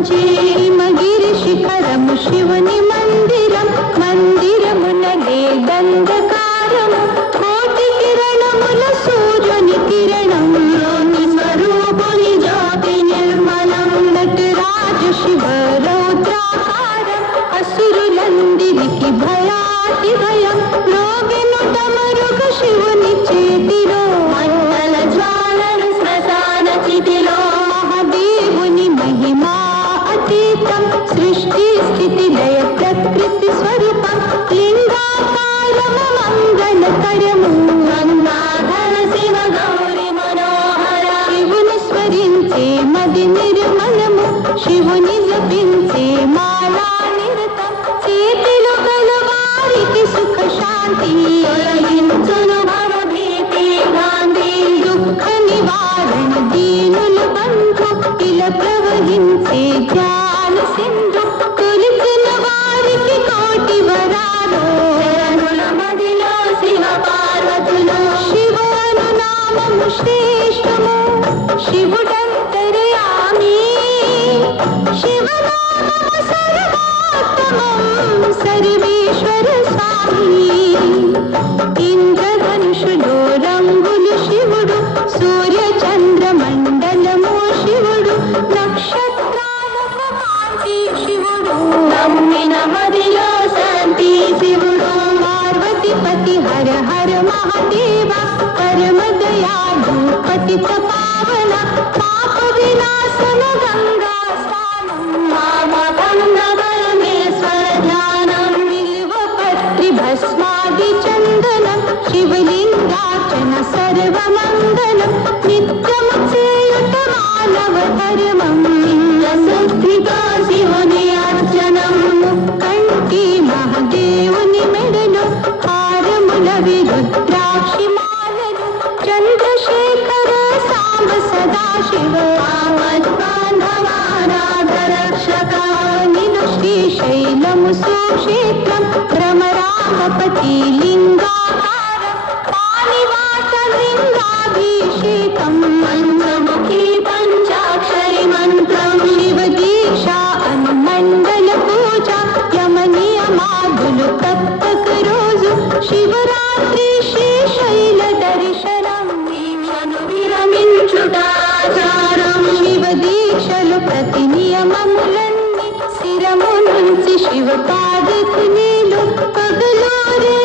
మగిరి శిఖరము శివుని మందిరం మందిరమునలే దండకారము కోటి కిరణముల సూర్యుని కిరణం స్వరూపుని జ్యోతి నిర్మలం నటరాజ శివ రౌద్రాకారం అసురులందిరికి భయాతి భయం రోగిను డమరుగ శివుని చేతిలో మండల జ్వాలలు శ్మశాన చితిలో మహాదేవుని మహిమా అతీతం సృష్టి స్థితి లయ ప్రకృతి స్వరూపం లింగాకారము మంగళకరము గంగాధర శివ గౌరి మనోహర శివుని స్మరించే మది నిర్మలము శివుని జపించే మాలా నిరతం చేతిలో గల వారికి సుఖ శాంతి తొలగించును భవ భీతి గాంధీ దుఃఖ నివారణ దీనుల బంధు ఇలా ప్రవహించే జ్ఞాన సింధు తొలిచిన వారికి కోటి వరాలు మదిలో శివ పార్వతులు శివను నామము శ్రేష్టము శివుడంతర్యామి శివనామము సర్వోత్తమం సర్వేశ్వర స్వామి ఇంద్రధనుషులో రంగులు శివుడు సూర్య చంద్ర మండలము శివుడు నక్షత్రాలకు కాంతి శివుడు నమ్మిన మదిలో శాంతి శివుడు పార్వతిపతి హర హర మహాదేవ పరమ దయాళు పతిత పావన పాప వినాశన గంగా స్నానం పరమేశ్వర ధ్యానం బిల్వపత్రి భస్మాది చందనం శివలింగార్చన సర్వమంగళం నిత్యము చేయుట మానవ ధర్మం శుద్ధిగా శివుని అర్చనం కంటి మహాదేవుని మెడలు హారముల విరుద్రాక్షి మాలలు చంద్రశేఖర సాంబ సదాశివ రక్షక నిలు శ్రీశైలము సుక్షేత్రం భ్రమరామపతి లింగాకారం పానివాత లింగాభిషేకం పంచముఖి పంచాక్షరి మంత్రం శివ దీక్ష అనుమండల పూజ యమ నియమాదులు తప్పక రోజు శివరాత్రి శ్రీశైల దర్శనం దీక్షను విరమించుటాచారం శివ దీక్షలు ప్రతి నియమములన్నీ శిరము నుంచి శివ పాదకునేలు పగలోరే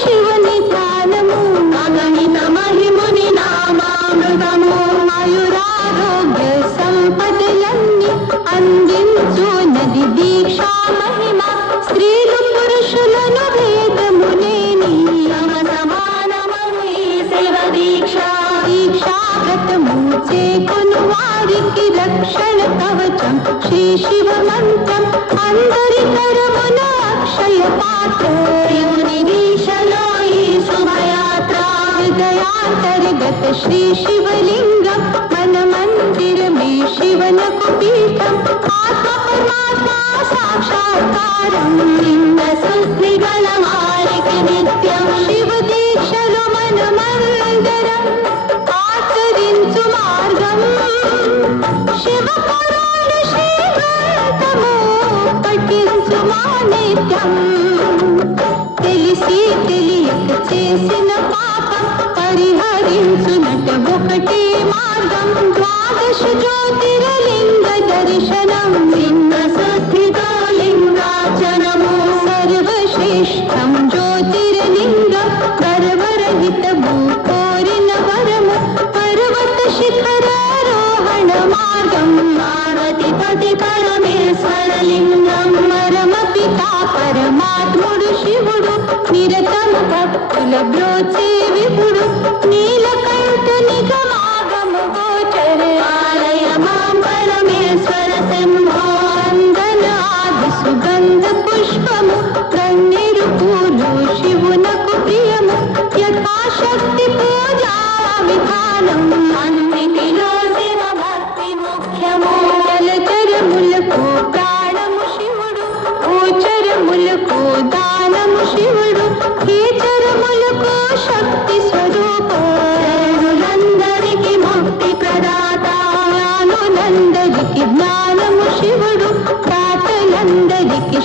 శివుని ధ్యానము అగణిత మహిముని నామామృతము ఆయురారోగ్య సంపదలన్నీ అందించు నది దీక్షా మహిమ స్త్రీలు పురుషులను భేదములేని సమానమము ఈ శివ దీక్ష దీక్షాగతము చేకొను వారికి రక్షణ కవచం శ్రీ శివ మంత్రం అందరి కరమున అక్షయ పాత్ర శివుని దీక్షలో ఈ శుభయాత్ర హృదయాంతర్గత శ్రీ శివలింగం మన మందిరమే శివనకు పీఠం ఆత్మ పరమాత్మ సాక్షాత్కారం లింగ శుద్ధి గల వారికి నిత్యం శివ దీక్షలో మనమందరం ఆచరించు మార్గం శివ పురాణ శ్రీమంతము పఠించు మా నిత్యం తెలిసి తెలియక చేసిన పాపం పరిహరించునట ఒకటే మార్గం ద్వాదశ జ్యోతిర్లింగ దర్శనం లింగ శుద్ధితో లింగార్చనము సర్వశ్రేష్టం జ్యోతిర్లింగం గర్వరహితము కోరిన వరము పర్వత శిఖరారోహణ మార్గం పార్వతిపతి పరమేశ్వర లింగం పరమ పితా పరమాత్ముడు శివుడు నిరతము భక్తుల బ్రోచే విపుడు నీలకంఠ నిగమాగము గోచర ఆలయ మాం పరమేశ్వర శంభో వందన ఆది సుగంధ పుష్పము కన్నీరు పూలు శివునకు ప్రియము యథాశక్తి పూజా విధానం అన్నిటిలో శివ భక్తి ముఖ్యము జలచరములకు ప్రాణము శివుడు గోచరములకు దానము శివుడు హేచరములకు శక్తి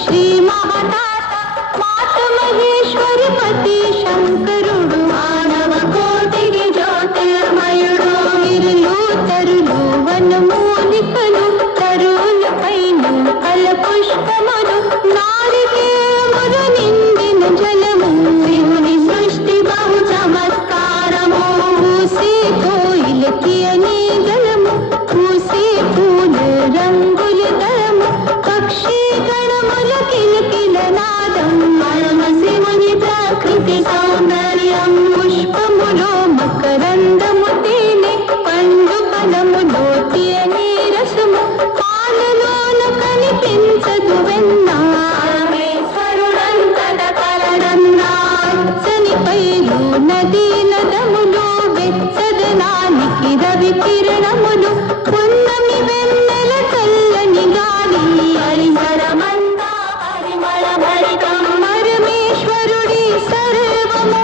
శ్రీ మహదాత మాత మహేశ్వరి పతి శంకరుడు మానవ కోటికి జ్యోతిర్మయుడు ఇరులు తరులు వనమూలికలు తరులపైన కల పుష్పములు నారికేములు నిండిన జలము శివుని సృష్టి బహు చమత్కారము పూసే కోయిలకి అనేగలము పూసే పూల రంగుల దళము పక్షి గణముల కిలకిల నాదం పరమ శివుని ప్రకృతి సౌందర్యం పుష్పములో మకరందము తేనె పండు ఫలములో తీయని రసము పాలలోన కనిపించదు వెన్నా పరమేశ్వరుడంతట కలడన్నా అచ్చని పైరు నదీ నదములు వెచ్చదనానికి రవి కిరణములు పున్నమి వెన్నెల చల్లని గాలి పరిసరమంతా పరిమళ భరితం పరమేశ్వరుడి సర్వము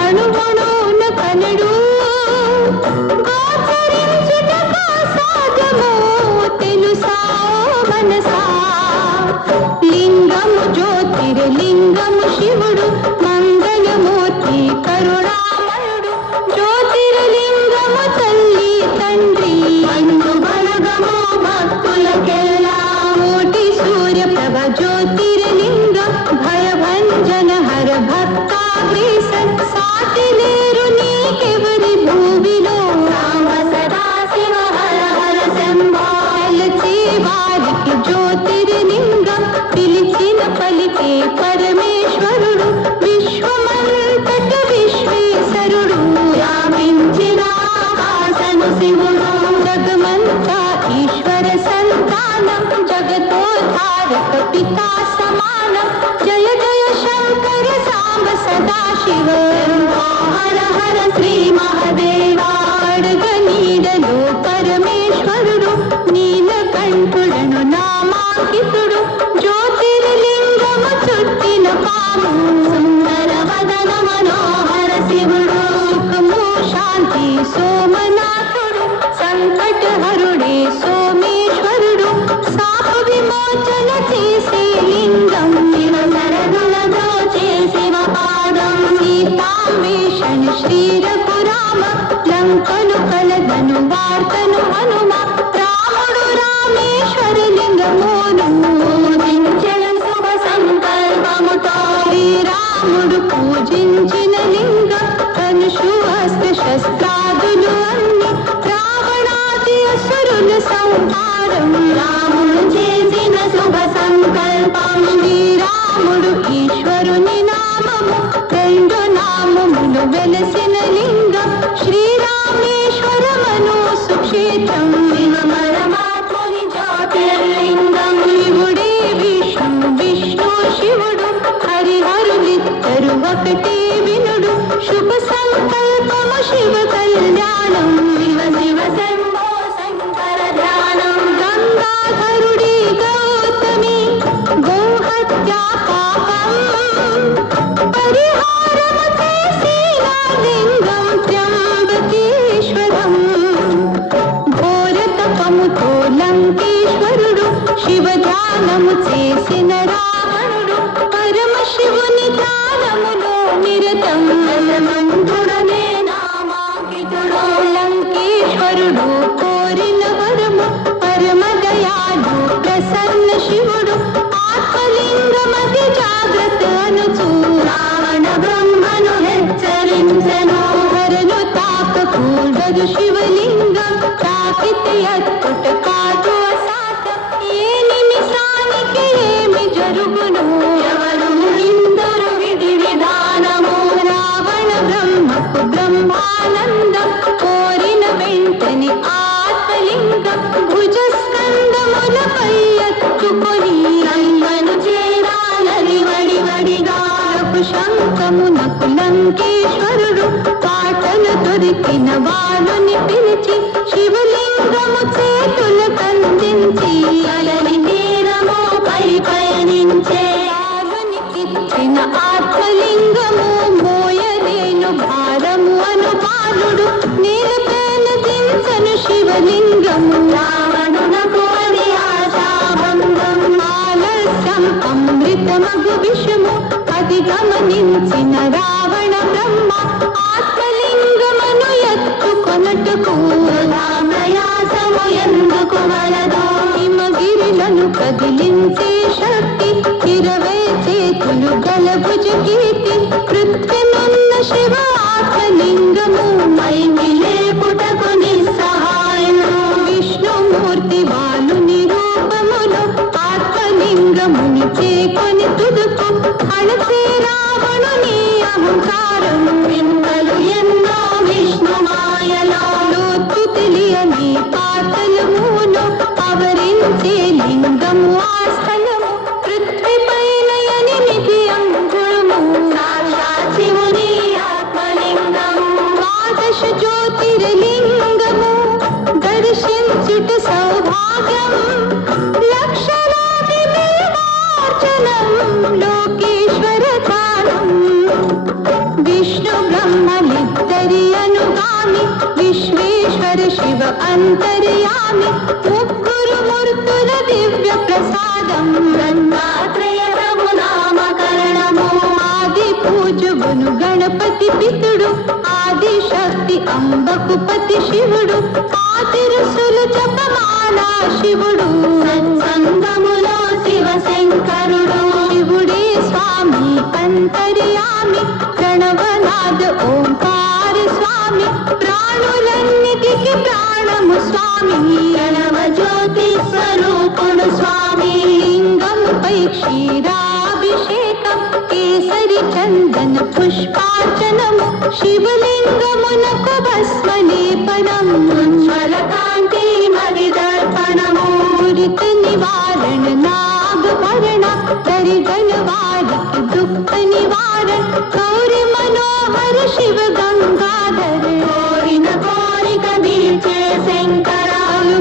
అణువణువున కనడు గోచరించుటకు సాధ్యము తెలుసా మనసా లింగము జ్యోతిర్లింగము శివుడు మంగళమూర్తి కరుణామయుడు జ్యోతిర్లింగము తల్లి తండ్రి అందు బలగము భక్తులకెల్లా కోటి సూర్యప్రభ జ్యోతిర్లింగం భయభంజన హర భక్తాగ్రేసన్ సాటి లేరు నీకెవరి భూమిలో రామ సదా శివ హర హర శంభో వెలచి వారికి జ్యోతిర్లింగం పిలిచిన పలికే పరమేశ్వరుడు విశ్వమంతట విశ్వేశ్వరుడు వ్యాపించిన ఆకాశను శివుడు జగమంతా ఈశ్వర సంతానం జగతోద్ధారక పితా సమానం జయ జయ శంకర సాంబ సదాశివ హర హర శ్రీ మహదేవా అడగ నీడలో పరమేశ్వరుడు నీలకంఠుడను నామాంకితుడు జ్యోతిర్లింగము చుట్టిన పాము సుందర వదన మనోహర శివుడు సుఖము శాంతి సోమనాథుడు సంకటహరుడే సోమేశ్వరుడు శాప విమోచన చేసే లింగం శివ శరణులతో చేసిన పాదం సీతాన్వేషణ శ్రీ రఘురామ లంకను కలదను వార్తను హనుమ రాముడు రామేశ్వర లింగమోను పూజించిన శుభ సంకల్పముతో శ్రీరాముడు పూజించిన లింగం ధనుషు అస్త్ర శస్త్రాదులు అన్ని రావణాది అసురుల సంహారం రాముడు చేసిన శుభ సంకల్పం శ్రీరాముడు ఈశ్వరుని నామము రెండు నామములు వెలసిన లింగం శ్రీరామేశ్వరమను సుక్షేత్రం శివ పరమాత్ముని జ్యోతిర్లింగం శివుడే విష్ణు విష్ణు శివుడు హరిహరులిద్దరు ఒకటే వినుడు శుభ సంకల్పము శివ కళ్యాణం శివ శివ శంభో శంకర ధ్యానం గంగాధరుడి గౌతమి గోహత్యా పాపం పరిహారము చేసిన లింగం త్ర్యంబకేశ్వరం ఘోర తపముతో లంకేశ్వరుడు శివ ధ్యానము చేసిన రావణుడు పరమశివుని ధ్యానములో నిరతం మంతుడనే నామాంకితుడు లంకేశ్వరుడు కోరిన వరము పరమ దయాళు ప్రసన్న శివుడు ఆత్మలింగమతి జాగ్రత్త అనుచు రావణ బ్రహ్మను హెచ్చరించెను హరను తాకకూడదు శివలింగం తాకితే అత్తుట కాదు అసాధ్యం ఏ నిమిషానికి ఏమి జరుగును ఎవరు ఇందరు విధి విధానము రావణ బ్రహ్మకు బ్రహ్మానందం కోరిన వెంటనే ఆత్మలింగం భుజస్కందములపై ఎత్తుకొని అమృతమగు విషము అది గమనించిన రావణ బ్రహ్మ ఆత్మలింగమను ఎత్తుకొనటకు ప్రయాసము ఎందుకు వలదో హిమగిరులను కదిలించే శక్తి 20 చేతులు గల భుజకీర్తి కృత్యమున్న శివ ఆత్మలింగము మైమిలే పుటకు నిస్సహాయుడు విష్ణుమూర్తి బాలుని రూపములో ఆత్మలింగముని చేకొని తుదుకు అణచే రావణుని అహంకారం వింతలు ఎన్నో విష్ణుమాయలో లోతు తెలియని పాతలములో అవరించే లింగము ఆ స్థలము పృథ్వీపైన 8 అంగుళము సాక్షాత్ శివుని ఆత్మలింగం ద్వాదశ జ్యోతిర్లింగము దర్శించుట సౌభాగ్యం లక్షలాది బిల్వార్చనం లోకేశ్వర ధ్యానం విష్ణు బ్రహ్మలిద్దరి అనుగామి విశ్వేశ్వర శివ అంతర్యామి ముగ్గురు మూర్తుల దివ్య ప్రసాదం దత్తాత్రేయ ప్రభు నామకరణము ఆది పూజువును గణపతి పితుడు ఆది శక్తి అంబకు పతి శివుడు ఆది ఋషులు జపమాలా శివుడు సత్సంగములో శివ శంకరుడు శివుడే స్వామి అంతర్యామి ప్రణవనాద ఓంకార స్వామి ప్రాణులన్నిటికి ప్రాణము స్వామి ప్రణవ జ్యోతి స్వరూపుడు స్వామి లింగంపై క్షీరాభిషేకం కేసరి చందన పుష్పార్చనము శివలింగమునకు భస్మలేపనం ఉజ్వల కాంతి మదిదర్పణము దురిత నివారణ నాగభరణ దరిద్ర వారికి దుఃఖ నివారణ గౌరి మనోహర శివ గంగాధర కోరిన కోరిక తీర్చే శంకరాలు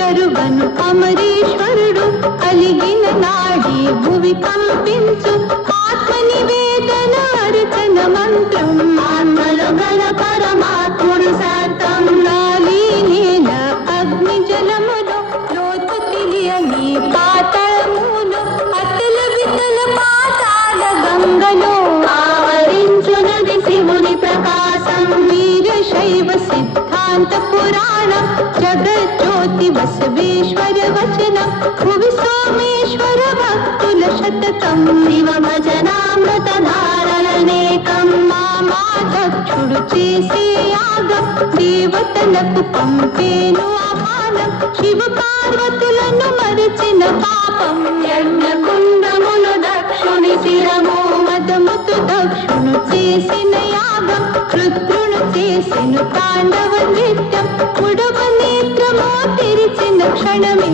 ఎరుగను అమరేశ్వరుడు కలిగిన నాడి భువి కంపించు ఆత్మ నివేదన అర్చన మంత్రం ఆత్మలో గల పరమాత్ముడు సత్యం గాలి నేల అగ్ని జలములు లోతు తెలియని పాతాళములు అతల వితల పాతాళ గంగలో ఆవరించునది శివుని ప్రకాశం వీరశైవ సిద్ధాంత పురాణం జగజ్యోతి బసవేశ్వర వచనం భువి సోమేశ్వర భక్తుల శతకం శివ భజనామృత ధారలనేకం మామా దక్షుడు చేసే యాగం దేవతలకు పంపేను ఆహ్వానం శివ పార్వతులను మరిచిన పాపం యజ్ఞకుండమును దక్షుని శిరము మదముతు దక్షును చేసిన యాగం రుద్రును చేసిన తాండవ నృత్యం ఉడవ నేత్రము తెరిచిన క్షణమే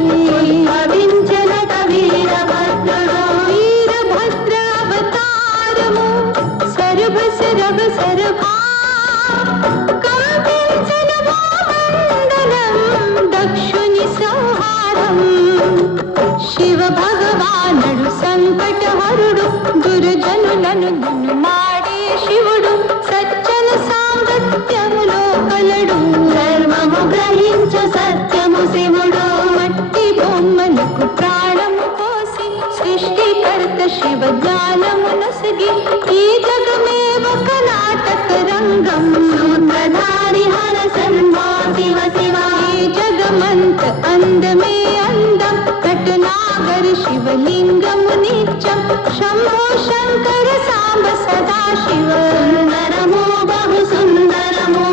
భవించనట వీరభద్రుడు వీరభద్ర అవతారము సర్వ సరవ సర్వా కంపించను మండలం దక్షుని సంహారం శివ భగవానుడు సంకటహరుడు దుర్జనులను మాడే శివుడు సజ్జన సాంగత్యములో కలడు ధర్మము గ్రహించు సత్యము శివుడు మట్టి బొమ్మలకు ప్రాణము పోసి సృష్టికర్త శివ జ్ఞానము నొసగి ఈ జగమే ఒక నాటక రంగం సూత్రధారి హర సన్మా శివ శివ ఈ జగమంత అందమే అందం నటనాగర శివలింగము నిత్యం శంభో శంకర సాంబ సదా శివ సుందరము బహు సుందరము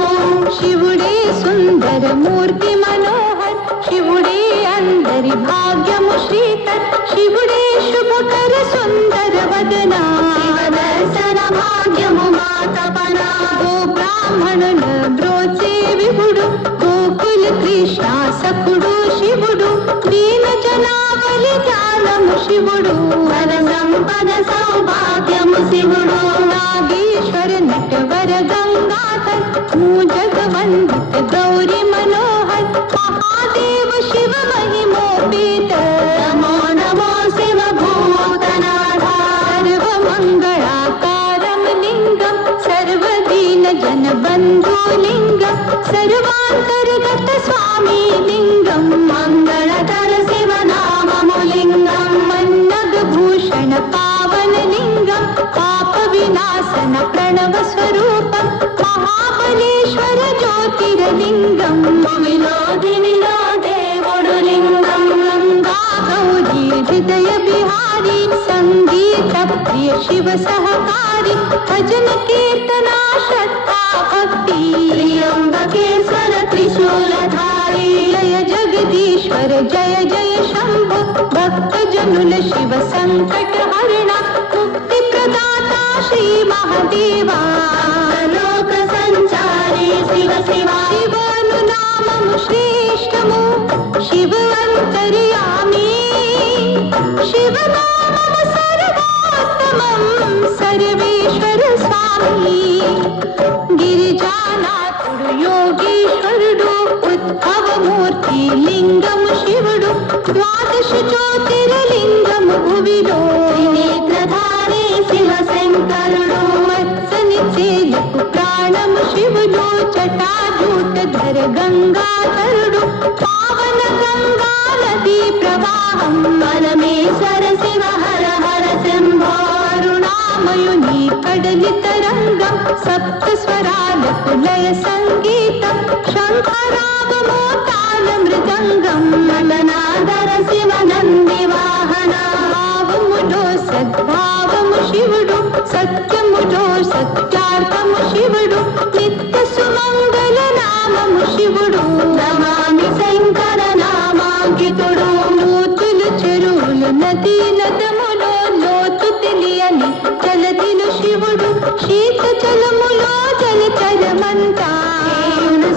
శివుడే సుందర మూర్తి మనోహర్ శివుడే అందరి భాగ్యము శ్రీకర్ శివుడే శుభకర సుందర వదన శివ దర్శన భాగ్యము మాతపన గో బ్రాహ్మణుల బ్రోచే విభుడు గోకుల కృష్ణ సకుడు శివుడు దీన జనావళి జ్ఞానము శివుడు వర సంపద సౌభాగ్యము శివుడు నాగేశ్వర నటవర గంగాధర్ జగవందిత గౌరి మనోహర్ మహాదేవ శివ మహిమోపేత నమో నమో శివ భూతనాథ సర్వమంగళాకారం లింగం సర్వదీన జన బంధు లింగం సర్వాంతర్గత స్వామి లింగం మంగళకర శివ నామము లింగం మన్నగ భూషణ పా पावनलिङ्गं पापविनाशन प्रणवस्वरूपं महाबलेश्वर ज्योतिर्लिङ्गं विनोदिनिलो देवुडु लिङ्गं गङ्गा गौरी हृदय बिहारी संगीत प्रिय शिव सहकारी भजन कीर्तना श्रद्धा भक्ति त्र्यंबकेश्वर त्रिशूलधारी जय जगदीश्वर जय जय शंभो भक्त जनुल शिव संकट हरणा मुक्ति प्रदाता श्री महादेवा लोक संचारी शिव शिवा शिवानुनामं श्रेष्ठमु शिव अंतर्यामी शिवनामं सर्वोत्तमं सर्वेश्वर स्वामी గిరిజానాథుడు యోగీశ్వరుడు ఉద్భవమూర్తి లింగము శివుడు ద్వాదశ జ్యోతిర్లింగము భువిలో నేత్రధారి శివశంకరుడు మత్సని చేలకు ప్రాణము శివుడు జటాజూటధర గంగాధరుడు పావన గంగా నదీ ప్రవాహం పరమేశ్వర శివ హర హర శంభో కరుణామయుని కడలి తరంగం సప్త స్వరాలకు లయ సంగీతం శంఖరాగము తాళ మృదంగం నటనాధర శివ నంది వాహన భావములో సద్భావము శివుడు సత్యములో సత్యార్థము శివుడు నిత్య సుమంగళ నామము శివుడు నమామి శంకర నామాంకితుడు నూతులు చెరువులు నదీ నదములో లోతు తెలియని జలదిలు శివుడు శీత జలములో జలచరమంతా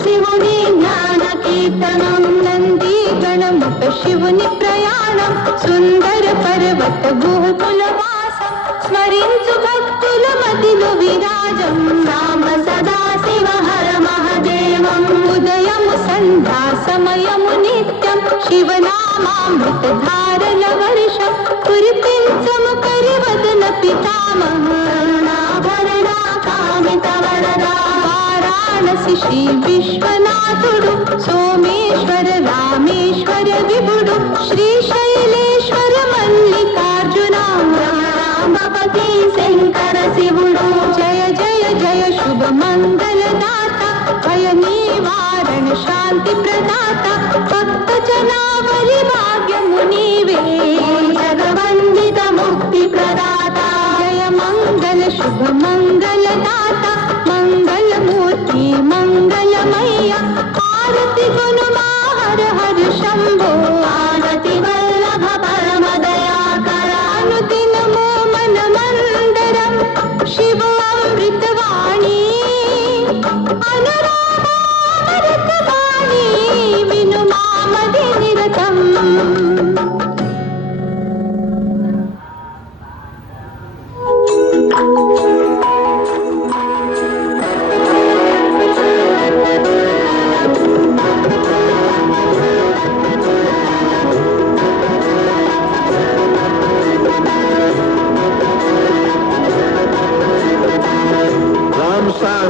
శివుని జ్ఞాన కీర్తనం నంది గణముఖ శివుని ప్రయాణం సుందర పర్వత గోకుల వాసం స్మరించు భక్తుల మదిలో విరాజం రామ సదా శివ హర మహదేవం ఉదయము సంధ్యా సమయము నిత్యం శివనామామృత ధారల వర్షం కురిపించము కరివదన పితామహరణాభరణ కామిత వరదా వారాణసి శ్రీ విశ్వనాథుడు సోమేశ్వర రామేశ్వర విభుడు శ్రీశైలేశ్వర మల్లికార్జున రామపతి శంకర శివుడు జయ జయ జయ శుభ మంగళదాత భయ నివారణ శాంతి ప్రదాత భక్త జనావళి భాగ్యము నీవే జగవందిత ముక్తి ప్రదాత జయ మంగళ శుభ మంగళదాత మంగళమూర్తి మంగళమయ్య ఆరతి గుణమా హర హర శంభో ఆరతి వల్లభ పరమ దయాకర అనుదినమో మన మందరం శివ అమృతవాణి అనురాగామృతవాణి విను మామది నిరతం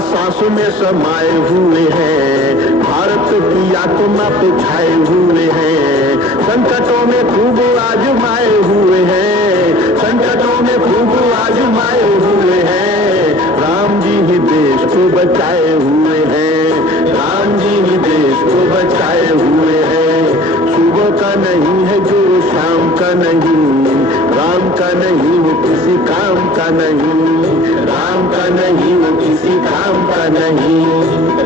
सांसों में समाये हुए हैं भारत की आत्मा पे छाए हुए हैं संकटों में खूब आजमाए हुए हैं संकटों में खूब आजमाए हुए हैं राम जी ही देश को बचाए हुए हैं राम जी ही देश को बचाए हुए हैं सुबह का नहीं है जो शाम का नहीं राम का नहीं वो किसी काम का नहीं राम का नहीं वो किसी काम का नहीं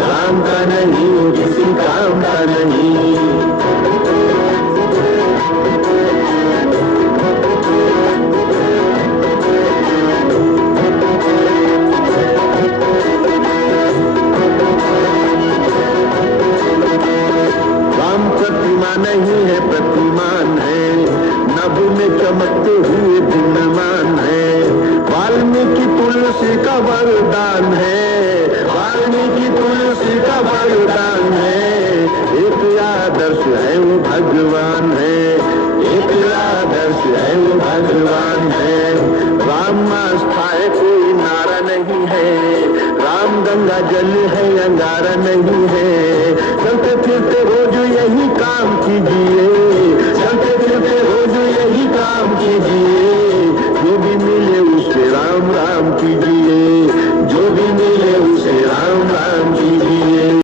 राम का नहीं वो किसी काम का नहीं राम प्रतिमा नहीं है प्रतिमान है नभ में चमकते हुए दिनमान है वाल्मीकि तुलसी का वरदान है वाल्मीकि तुलसी का वरदान है एक आदर्श है वो भगवान है एक आदर्श है वो भगवान है राम आस्था है कोई नारा नहीं है राम गंगा जल है अंगारा नहीं है चलते फिरते रोज यही काम कीजिए चलते फिरते रोज यही काम कीजिए जो भी मिले कीजिए।